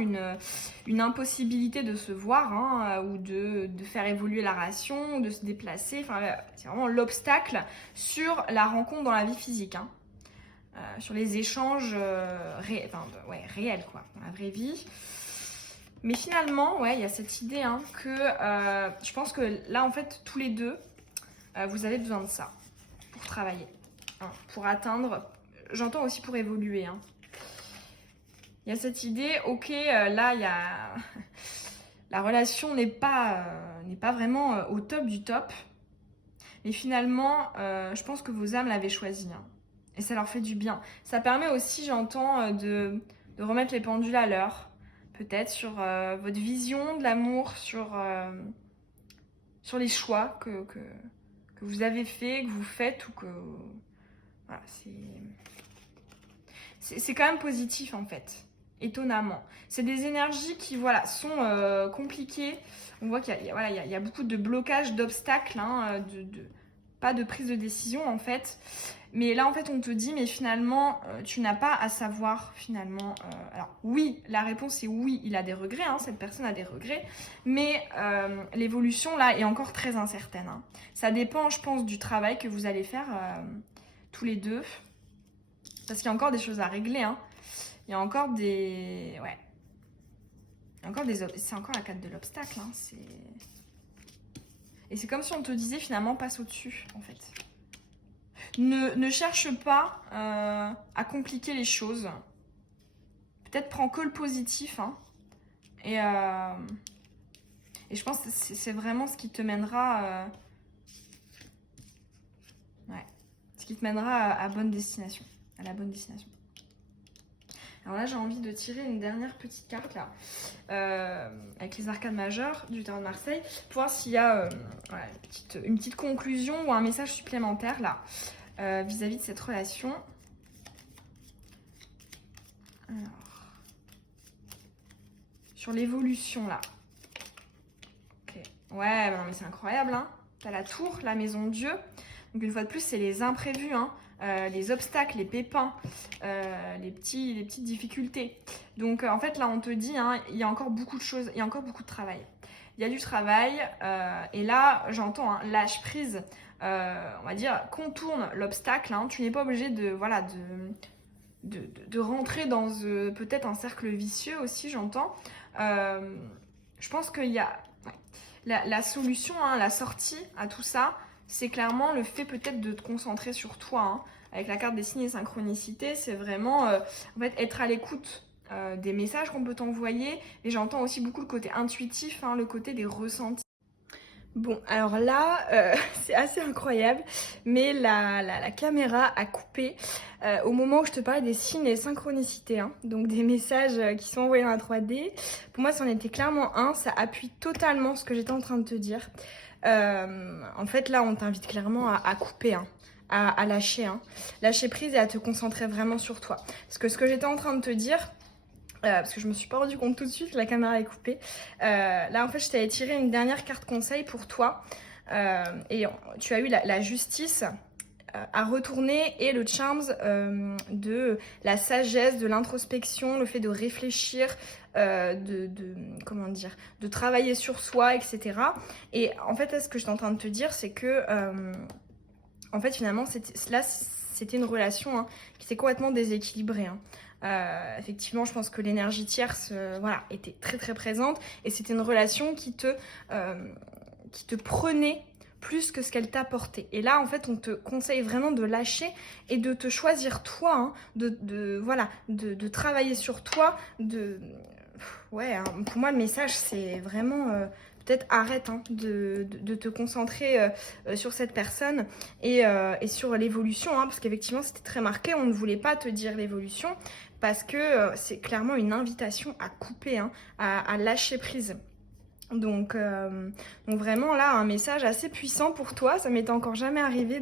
une impossibilité de se voir hein, ou de faire évoluer la relation, de se déplacer. Enfin, c'est vraiment l'obstacle sur la rencontre dans la vie physique. Hein. sur les échanges réels, quoi, dans la vraie vie. Mais finalement, ouais, il y a cette idée hein, que je pense que là, en fait, tous les deux, vous avez besoin de ça pour travailler, hein, pour atteindre, j'entends aussi pour évoluer. Hein. Il y a cette idée, ok, là, il y a... la relation n'est pas vraiment au top du top. Mais finalement, je pense que vos âmes l'avaient choisi. Hein, et ça leur fait du bien. Ça permet aussi, j'entends, de remettre les pendules à l'heure. Peut-être sur votre vision de l'amour, sur les choix que vous avez fait, que vous faites. Ou que... Voilà, c'est quand même positif en fait. Étonnamment. C'est des énergies qui voilà, sont compliquées. On voit qu'il y a beaucoup de blocages, d'obstacles, hein, pas de prise de décision en fait. Mais là en fait on te dit mais finalement tu n'as pas à savoir finalement. Alors oui, la réponse est oui, il a des regrets, hein, cette personne a des regrets. Mais l'évolution là est encore très incertaine. Hein. Ça dépend je pense du travail que vous allez faire tous les deux. Parce qu'il y a encore des choses à régler. Hein. Il y a encore des... Ouais. Il y a encore des... C'est encore la carte de l'obstacle. Hein. Et c'est comme si on te disait finalement passe au-dessus, en fait. Ne cherche pas à compliquer les choses. Peut-être prends que le positif. Hein. Et je pense que c'est vraiment ce qui te mènera... Ouais. Ce qui te mènera à bonne destination. À la bonne destination. Alors là, j'ai envie de tirer une dernière petite carte là, avec les arcanes majeures du tarot de Marseille, pour voir s'il y a voilà, une petite conclusion ou un message supplémentaire là, vis-à-vis de cette relation. Alors, sur l'évolution là. Ok. Ouais, non, mais c'est incroyable, hein. T'as la tour, la maison de Dieu. Donc une fois de plus, c'est les imprévus, hein. Les obstacles, les pépins, les petites difficultés. Donc en fait là on te dit, hein, il y a encore beaucoup de choses, il y a encore beaucoup de travail. Il y a du travail et là j'entends, hein, lâche prise, on va dire contourne l'obstacle. Hein, tu n'es pas obligé de rentrer dans peut-être un cercle vicieux aussi, j'entends. Je pense qu'il y a la solution, hein, la sortie à tout ça. C'est clairement le fait peut-être de te concentrer sur toi. Hein. Avec la carte des signes et synchronicité, c'est vraiment en fait, être à l'écoute des messages qu'on peut t'envoyer. Et j'entends aussi beaucoup le côté intuitif, hein, le côté des ressentis. Bon, alors là, c'est assez incroyable, mais la caméra a coupé au moment où je te parlais des signes et synchronicités, hein, donc des messages qui sont envoyés dans la 3D. Pour moi, c'en était clairement un, ça appuie totalement ce que j'étais en train de te dire. En fait, là, on t'invite clairement à couper, hein, à lâcher, hein, lâcher prise et à te concentrer vraiment sur toi. Parce que ce que j'étais en train de te dire, parce que je me suis pas rendu compte tout de suite, la caméra est coupée. Là, en fait, je t'avais tiré une dernière carte conseil pour toi. Et tu as eu la justice à retourner et le charms de la sagesse, de l'introspection, le fait de réfléchir, comment dire, de travailler sur soi, etc. Et en fait, là, ce que je suis en train de te dire, c'est que en fait, finalement, c'était une relation, hein, qui s'est complètement déséquilibrée. Hein. Effectivement, je pense que l'énergie tierce voilà, était très très présente et c'était une relation qui te prenait plus que ce qu'elle t'apportait. Et là, en fait, on te conseille vraiment de lâcher et de te choisir toi, hein, de travailler sur toi. Ouais, hein, pour moi, le message, c'est vraiment... peut-être arrête, hein, de te concentrer sur cette personne et sur l'évolution, hein, parce qu'effectivement, c'était très marqué. On ne voulait pas te dire l'évolution parce que c'est clairement une invitation à couper, hein, à lâcher prise. Donc vraiment là, un message assez puissant pour toi. Ça m'était encore jamais arrivé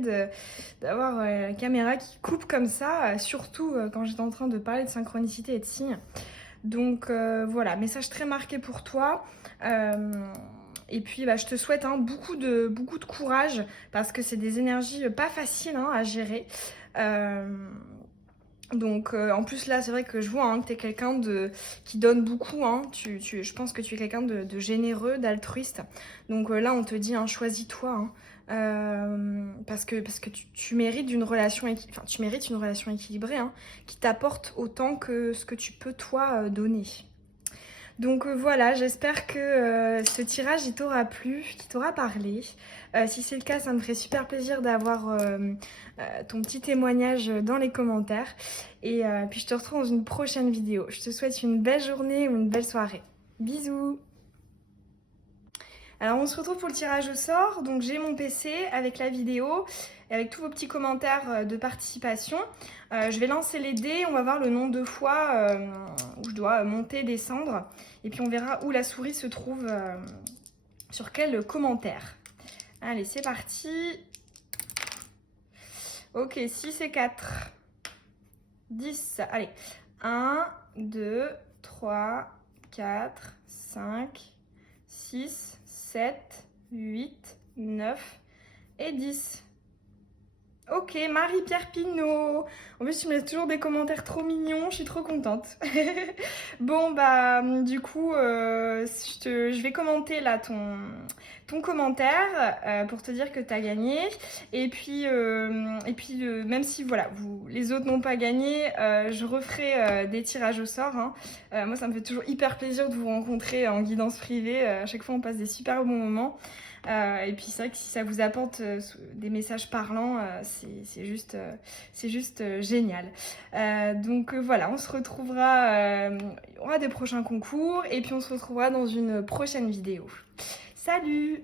d'avoir la caméra qui coupe comme ça, surtout quand j'étais en train de parler de synchronicité et de signes. Donc voilà, message très marqué pour toi. Et puis je te souhaite, hein, beaucoup de courage parce que c'est des énergies pas faciles, hein, à gérer. Donc en plus là c'est vrai que je vois, hein, que tu es quelqu'un qui donne beaucoup, hein. Je pense que tu es quelqu'un de généreux, d'altruiste. Donc là on te dit, hein, choisis-toi, hein. parce que tu mérites une relation, tu mérites une relation équilibrée, hein, qui t'apporte autant que ce que tu peux toi donner. Donc voilà, j'espère que ce tirage il t'aura plu, qu'il t'aura parlé. Si c'est le cas, ça me ferait super plaisir d'avoir ton petit témoignage dans les commentaires. Et puis je te retrouve dans une prochaine vidéo. Je te souhaite une belle journée ou une belle soirée. Bisous! Alors on se retrouve pour le tirage au sort. Donc j'ai mon PC avec la vidéo et avec tous vos petits commentaires de participation. Je vais lancer les dés, on va voir le nombre de fois où je dois monter, descendre. Et puis on verra où la souris se trouve, sur quel commentaire. Allez, c'est parti. Ok, 6 et 4. 10. Allez. 1, 2, 3, 4, 5, 6, 7, 8, 9 et 10. Ok, Marie-Pierre Pinault. En plus, tu me laisses toujours des commentaires trop mignons, je suis trop contente. Bon, bah, du coup, je vais commenter là ton commentaire pour te dire que tu as gagné. Et puis, même si voilà, les autres n'ont pas gagné, je referai des tirages au sort, hein. Moi, ça me fait toujours hyper plaisir de vous rencontrer en guidance privée. À chaque fois, on passe des super bons moments. Et puis c'est vrai que si ça vous apporte des messages parlants, c'est juste génial. Donc voilà, on se retrouvera, on aura des prochains concours et puis on se retrouvera dans une prochaine vidéo. Salut!